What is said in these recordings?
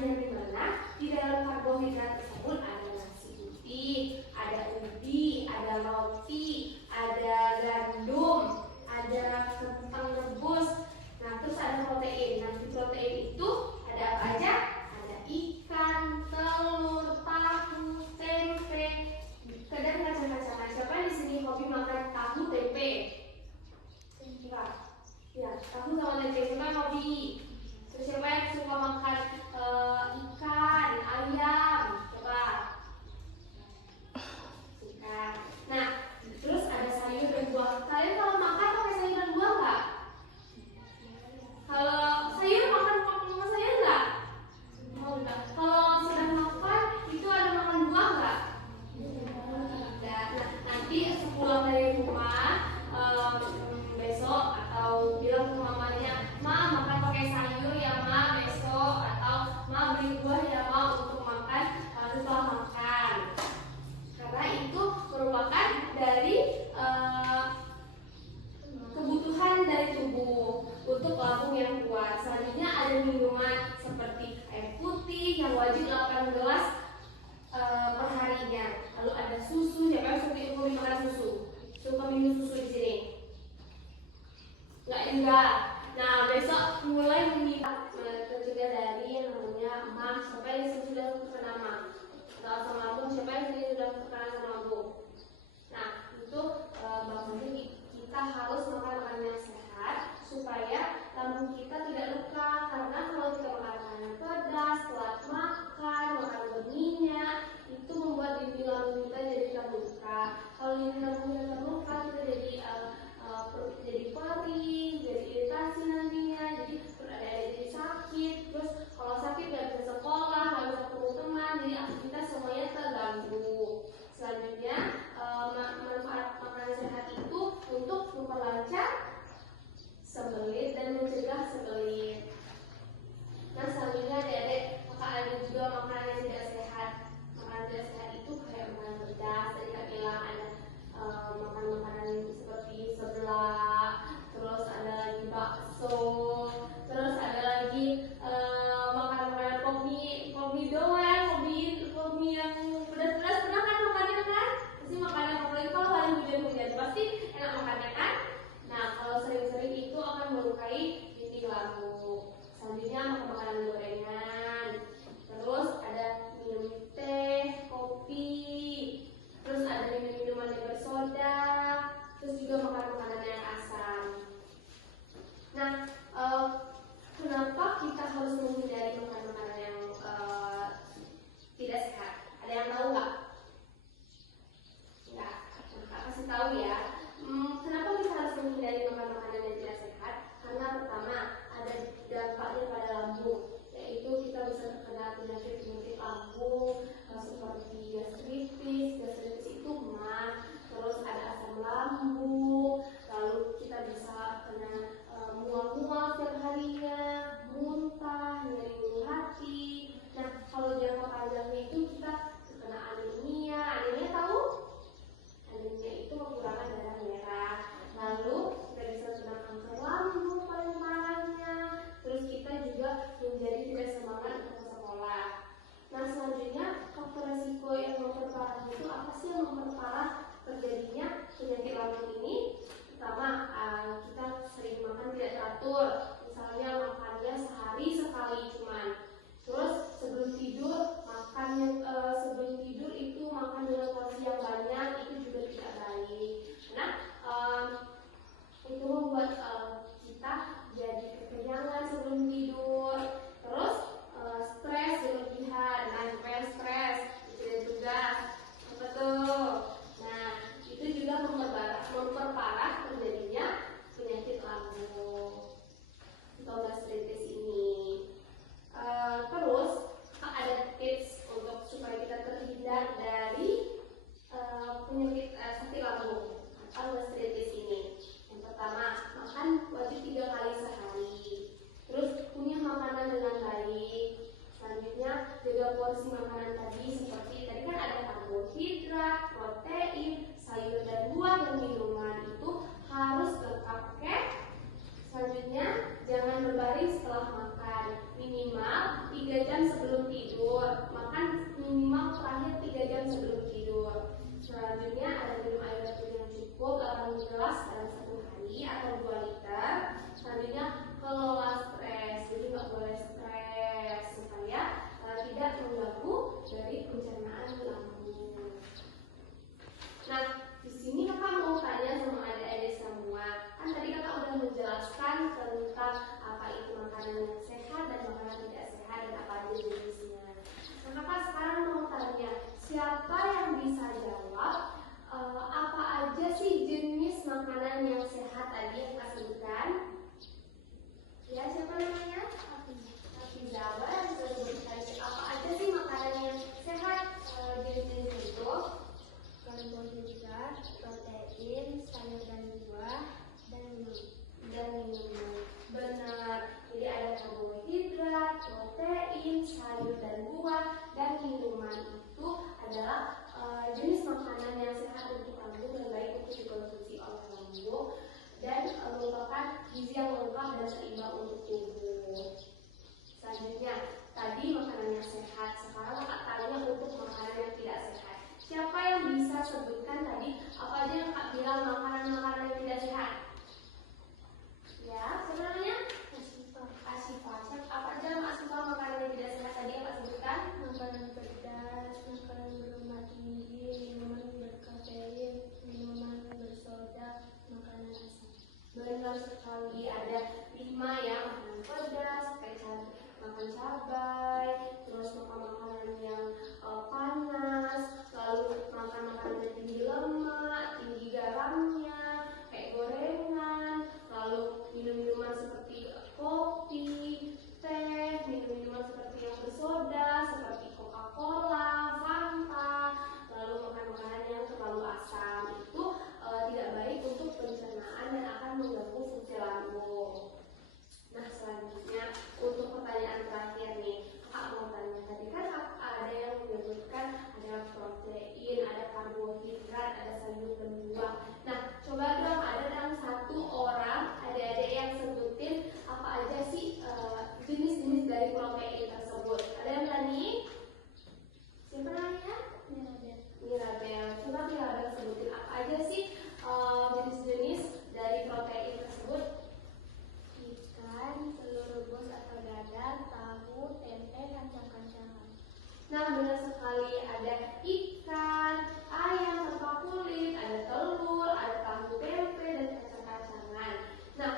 Yang dimana di dalam karbohidrat tersebut ada nasi putih, ada ubi, ada roti, ada gandum, ada kentang rebus. Nah, terus ada protein. Nah, di protein itu ada apa aja? Ada ikan, telur, tahu, tempe, dan macam-macam. Siapa yang di sini hobi makan tahu tempe? Enggak. Ya, tahu sama tempe. Siapa yang hobi? Terus siapa yang suka makan ikan, ayam? Coba. Ikan. Nah, terus ada sayur dan buah. Kalian kalau makan pakai sayur dan buah nggak? Kalau sayur makan sama sayur nggak? Oh, enggak. Kalau sudah makan itu ada makan buah nggak? Tidak. Nah, nanti sepulang dari rumah besok atau bilang ke mamanya, Ma makan pakai sayur ya Ma besok, atau Ma beli buah ya Ma untuk makan setelah makan. Karena itu merupakan dari kebutuhan dari tubuh untuk lambung yang kuat. Selanjutnya ada minuman seperti air putih yang wajib 8 gelas per harinya. Lalu ada susu. Siapa yang suka makan susu? Suka minum susu di sini? Enggak. Nah, besok mulai meminta juga dari yang namanya emah. Siapa yang sudah terkena emah? Atau asam lambung? Siapa yang sudah terkena asam lambung? Nah, itu bahwasanya kita harus makan makanan yang sehat supaya lambung kita tidak luka. Karena kalau kita makan makanan pedas, telat makan, makan berminyak, itu membuat dinding lambung kita jadi terluka. Kalau dinding lambung kita terluka, kita jadi perih, jadi iritasi nantinya, jadi sakit. Terus kalau sakit nggak bisa sekolah, nggak bisa ketemu teman, jadi aktivitas semuanya terganggu. Selanjutnya manfaat makanan sehat itu untuk memperlancar sembelit dan mencegah sebelit. Nah, selanjutnya adik-adik, maka ada juga makanan yang tidak sehat. Makanan tidak sehat itu kayak makanan pedas, tadi Kak bilang ada makan-makanan seperti seblak, terus ada lagi bakso, terus ada lagi makan-makanan kopi doang, kopi yang pedas-pedas. Pernah kan makannya kan? Pasti makannya, apalagi kalau hari hujan-hujan pasti enak makannya kan? Nah, kalau sering-sering itu akan melukai atau 2 liter. Selanjutnya kelola stres, jadi nggak boleh stres supaya tidak mengganggu dari pencernaan lambung. Nah, di sini kakak mau tanya sama adik-adik semua. Kan tadi kakak udah menjelaskan tentang apa itu makanan yang sehat dan makanan tidak sehat dan apa aja jenisnya. Nah, kakak sekarang mau tanya, siapa yang bisa jawab apa aja sih jenis makanan yang sehat tadi yang kakak sebutkan? Ya, siapa namanya? Hafiza. Yang bisa sebutkan apa aja sih makanan yang sehat jenis-jenis itu? Karbohidrat, protein, sayur dan buah, dan minuman. Benar. Jadi ada karbohidrat, protein, sayur dan buah, dan minuman itu adalah jenis makanan yang sehat untuk lambung dan baik untuk dikonsumsi oleh lambung dan merupakan gizi yang lengkap dan seimbang untuk tubuh. Selanjutnya, tadi makanan yang sehat. Sekarang kakak tanya untuk makanan yang tidak sehat. Siapa yang bisa sebutkan tadi apa aja yang kak bilang makanan-makanan yang tidak sehat? Ya, sebenarnya Asyifa. Apa aja Asyifa makanan yang tidak sehat tadi yang kak sebutkan? makanan pedas, makanan berlemak tinggi, minuman berkafein, minuman bersoda, makanan asam. Benar sekali, ada 5 ya, makanan pedas, makan cabai, terus makan makanan yang panas, lalu makan makanan yang tinggi lemak, tinggi garamnya, kayak gorengan, lalu minum-minuman seperti kopi, teh, minum-minuman seperti yang bersoda, seperti Coca-Cola, Fanta, lalu makan makanan yang terlalu asam itu tidak baik untuk pencernaan dan akan mengganggu fungsi lambung. Nah, selanjutnya untuk pertanyaan terakhir nih, kakak mau tanya tadi kan ada yang menyebutkan ada protein, ada karbohidrat, ada sayur dan buah. Nah, coba dong ada dalam satu orang adik-adik yang sebutin apa aja sih jenis-jenis dari protein tersebut. Ada yang berani? Siapa namanya? Mirabel. Coba Mirabel sebutin apa aja sih jenis-jenis dari protein tersebut. Ikan, telur rebus atau dadar, tahu, tempe, kacang-kacangan. Nah, benar sekali, ada ikan, ayam tanpa kulit, ada telur, ada tahu tempe, dan kacang-kacangan. Nah,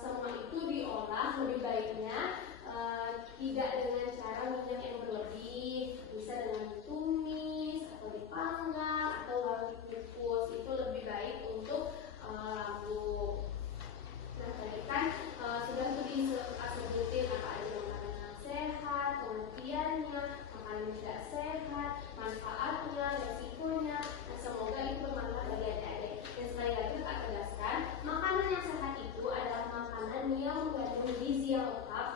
semua itu diolah lebih baiknya tidak dengan cara minyak yang berlebih, bisa dengan ditumis atau dipanggang atau lalu dikukus. Itu lebih baik untuk lambung. Nah, tadi kan sudah disebutin apa aja makanan yang sehat, pengertiannya, makanan yang tidak sehat, manfaatnya, resikonya. Nah, semoga itu bermanfaat bagi adik-adik. Dan sekali lagi Kak tegaskan, makanan yang sehat itu adalah makanan yang mengandung gizi yang lengkap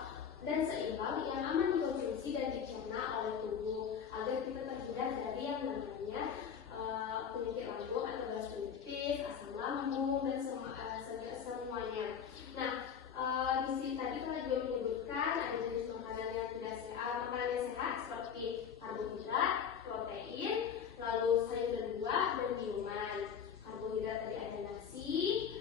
dan seimbang yang aman dikonsumsi dan dicerna oleh tubuh agar kita terhindar dari yang namanya penyakit lambung atau gastritis, asam lambung dan semuanya. Nah, di sini tadi kita juga menyebutkan ada jenis makanan yang tidak sehat, makanan yang sehat seperti karbohidrat, protein, lalu sayur dan buah dan minuman. Karbohidrat tadi ada nasi,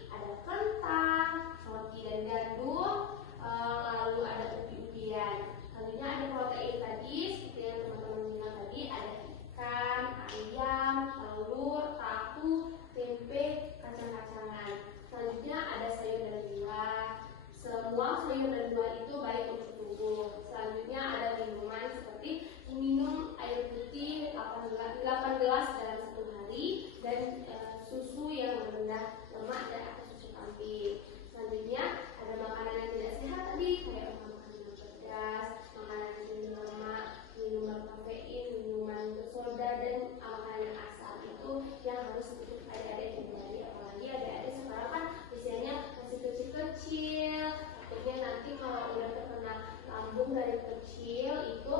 ada kentang, roti dan gandum, lalu ada ubi-ubian. Selanjutnya ada protein tadi, seperti yang teman-teman bilang tadi, ada ikan, ayam, telur, tahu, tempe, kacang-kacangan. Selanjutnya ada sayur dan buah. Semua sayur dan buah itu baik untuk tubuh. Selanjutnya ada minuman seperti minum air putih 8 gelas dalam 1 hari dan susu yang rendah lemak dan atau susu kambing. Selanjutnya ada makanan yang tidak sehat tadi kayak makanan pedas, makanan yang tinggi lemak, minuman kafein, minuman bersoda dan makanan asam. Itu yang harus untuk adik-adik hindari. Apalagi adik-adik sekarang kan usianya masih kecil-kecil, takutnya nanti kalau udah terkena lambung dari kecil itu